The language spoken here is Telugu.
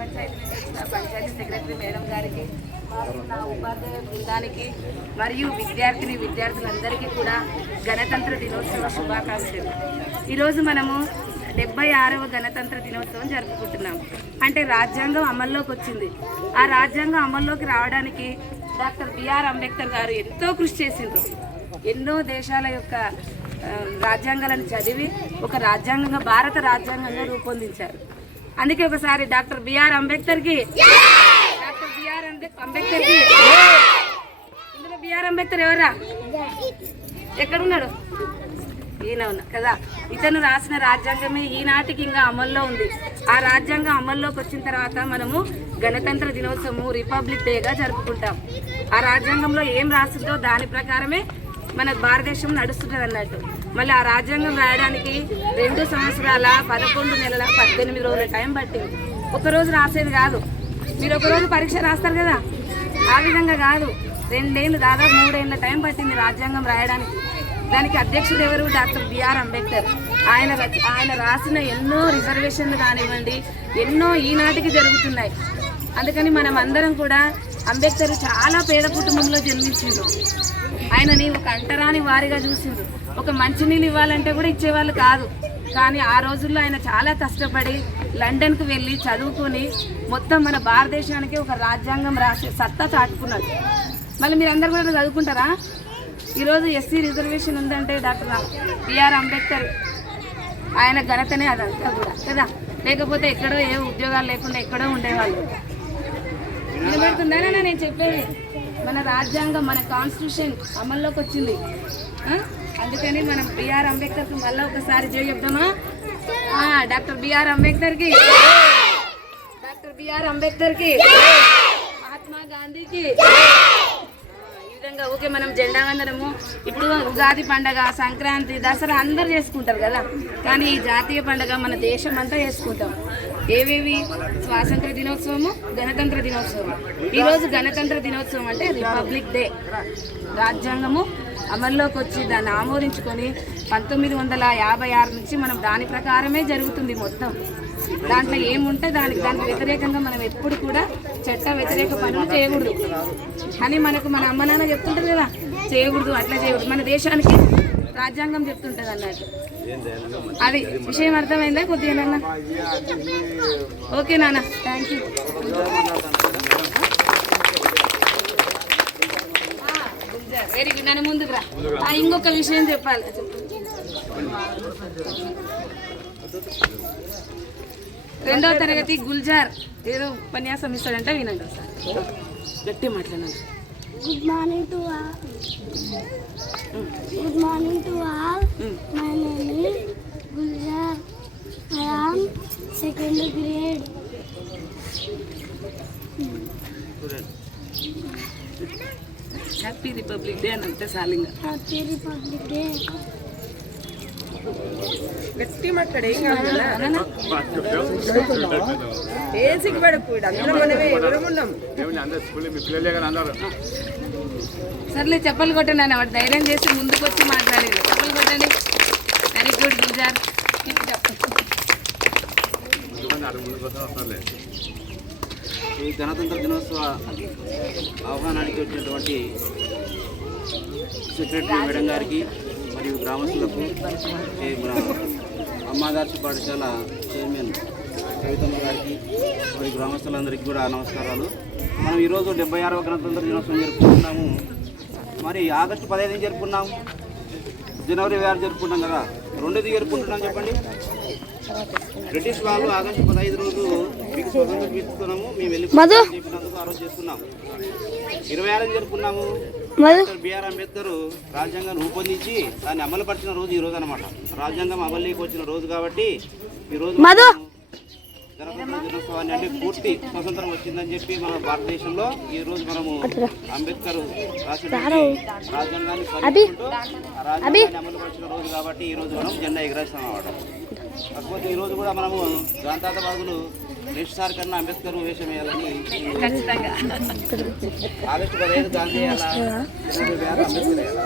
పంచాయతీ నుంచి పంచాయతీ సెక్రటరీ మేడం గారికి నా ఉపాధ్యాయ బృందానికి మరియు విద్యార్థిని విద్యార్థులందరికీ కూడా గణతంత్ర దినోత్సవ శుభాకాంక్షలు. ఈరోజు మనము డెబ్బై ఆరవ గణతంత్ర దినోత్సవం జరుపుకుంటున్నాం. అంటే రాజ్యాంగం అమల్లోకి వచ్చింది. ఆ రాజ్యాంగం అమల్లోకి రావడానికి డాక్టర్ బిఆర్ అంబేద్కర్ గారు ఎంతో కృషి చేసిండ్రు. ఎన్నో దేశాల యొక్క రాజ్యాంగాలను చదివి ఒక రాజ్యాంగంగా భారత రాజ్యాంగంగా రూపొందించారు. అందుకే ఒకసారి డాక్టర్ బిఆర్ అంబేద్కర్కి డాక్టర్ బిఆర్ అంబేద్కర్కి. ఇందులో బిఆర్ అంబేద్కర్ ఎవరా ఎక్కడున్నాడు? ఈయన ఉన్నా కదా ఇతను రాసిన రాజ్యాంగమే ఈనాటికి ఇంకా అమల్లో ఉంది. ఆ రాజ్యాంగం అమల్లోకి వచ్చిన తర్వాత మనము గణతంత్ర దినోత్సవము రిపబ్లిక్ డేగా జరుపుకుంటాం. ఆ రాజ్యాంగంలో ఏం రాసిందో దాని ప్రకారమే మన భారతదేశం నడుస్తుంటుంది అన్నట్టు మళ్ళీ ఆ రాజ్యాంగం రాయడానికి రెండు సంవత్సరాల పదకొండు నెలల పద్దెనిమిది రోజుల టైం పట్టింది. ఒకరోజు రాసేది కాదు. మీరు ఒకరోజు పరీక్ష రాస్తారు కదా? ఆ విధంగా కాదు. రెండేళ్ళు దాదాపు మూడేళ్ళ టైం పట్టింది రాజ్యాంగం రాయడానికి. దానికి అధ్యక్షుడు ఎవరు? Doctor BR Ambedkar. ఆయన ఆయన రాసిన ఎన్నో రిజర్వేషన్లు కానివ్వండి ఎన్నో ఈనాటికి జరుగుతున్నాయి. అందుకని మనం అందరం కూడా అంబేద్కర్ చాలా పేద కుటుంబంలో జన్మించిండు ఆయనని ఒక అంటరాని వారిగా చూసిండు ఒక మంచినీళ్ళు ఇవ్వాలంటే కూడా ఇచ్చేవాళ్ళు కాదు. కానీ ఆ రోజుల్లో ఆయన చాలా కష్టపడి లండన్కు వెళ్ళి చదువుకొని మొత్తం మన భారతదేశానికి ఒక రాజ్యాంగం రాసే సత్తా చాటుకున్నాడు. మళ్ళీ మీరు అందరు కూడా చదువుకుంటారా? ఈరోజు ఎస్సీ రిజర్వేషన్ ఉందంటే డాక్టర్ బిఆర్ అంబేద్కర్ ఆయన ఘనతనే అదంతా కూడా కదా? లేకపోతే ఎక్కడో ఏ ఉద్యోగాలు లేకుండా ఎక్కడో ఉండేవాళ్ళు. వినబడుతుందా నేను చెప్పేది? మన రాజ్యాంగం మన కాన్స్టిట్యూషన్ అమల్లోకి వచ్చింది అందుకని మనం బిఆర్ అంబేద్కర్కి మళ్ళీ ఒకసారి జై చెప్దామా? డాక్టర్ బిఆర్ అంబేద్కర్కి. డాక్టర్ బిఆర్ అంబేద్కర్కి. మహాత్మా గాంధీకి. విధంగా ఓకే మనం జెండా వందనము. ఇప్పుడు ఉగాది పండగ సంక్రాంతి దసరా అందరు చేసుకుంటారు కదా. కానీ ఈ జాతీయ పండగ మన దేశం అంతా చేసుకుంటాం. ఏవేవి? స్వాతంత్ర దినోత్సవము గణతంత్ర దినోత్సవం ఈరోజు గణతంత్ర దినోత్సవం అంటే రిపబ్లిక్ డే రాజ్యాంగము అమల్లోకి వచ్చి దాన్ని ఆమోదించుకొని పంతొమ్మిది వందల యాభై ఆరు నుంచి మనం దాని ప్రకారమే జరుగుతుంది మొత్తం. దాంట్లో ఏముంటే దానికి దానికి వ్యతిరేకంగా మనం ఎప్పుడు కూడా చట్ట వ్యతిరేక పనులు చేయకూడదు. అని మనకు మన అమ్మ నాన్న చెప్తుంటారు కదా చేయకూడదు అట్లా చేయకూడదు. మన దేశానికి రాజ్యాంగం చెప్తుంటది అన్నట్టు. అది విషయం అర్థమైందా? కొద్దిగా నాన్న ఓకే నాన్న. థ్యాంక్ యూ వెరీ గుడ్ నన్ను ముందుకు రా. ఇంకొక విషయం చెప్పాలి. రెండవ తరగతి గుల్జార్ ఏదో ఉపన్యాసం ఇస్తాడంటే వినండి ఒకసారి. గట్టి మాట్లాడండి. Good morning to all. Good morning to all. My name is Gulzar. I am second grade. Happy Republic Day, Nanta Happy Republic Day. గట్టి మాట్లాడు ఏం సిగ్గుపడకు అందరం మనమే ఎవరు ఉన్నాం. సర్లే చెప్పలు కొట్టండి వాడు ధైర్యం చేసి ముందుకు వచ్చి మాట్లాడేది చెప్పలు కొట్టండి. Very good up. ఈ గణతంత్ర దినోత్సవ ఆహ్వానానికి వచ్చినటువంటి సెక్రటరీ మేడం గారికి మరియు గ్రామస్తులకు ఏ మన అమ్మాదార్శ పాఠశాల చైర్మన్ కవితమ్మ గారికి మరియు గ్రామస్తులందరికీ కూడా నమస్కారాలు. మనం ఈరోజు డెబ్బై ఆరవ గణతంత్ర దినోత్సవం జరుపుకుంటున్నాము. మరి ఆగస్టు పదహైదు జరుపుకున్నాము జనవరి వేరు ఆరు జరుపుకుంటాం కదా. రెండోది జరుపుకుంటున్నాం చెప్పండి. బ్రిటిష్ వాళ్ళు ఆగస్టు పదహైదు రోజు మీకు స్వతంత్రం ఇస్తున్నాము మేము వెళ్ళి చెప్పినందుకు ఆ రోజు చేసుకున్నాం ఇరవై ఆరు జరుపుకున్నాము డాక్టర్ బిఆర్ అంబేద్కర్ రాజ్యాంగాన్ని రూపొందించి దాన్ని అమలుపరిచిన రోజు ఈ రోజు అనమాట రాజ్యాంగం అమలులోకి వచ్చిన రోజు కాబట్టి ఈ రోజు గణతంత్ర దినోత్సవాన్ని అంటే పూర్తి స్వతంత్రం వచ్చిందని చెప్పి మన భారతదేశంలో ఈ రోజు మనము అంబేద్కర్ రాసినటువంటి రాజ్యాంగాన్ని అమలుపరిచిన రోజు కాబట్టి ఈ రోజు మనం జెండా ఎగరేస్తాం అన్నమాట. కాకపోతే ఈ రోజు కూడా మనము గాంధాత బాగులు నెక్స్ట్ సార్ కన్నా అంబేద్కర్ వేషం వేయాలని ఆగస్టు పదహైదు గాంధీ వేయాలా అంబేద్కర్ వేయాలా?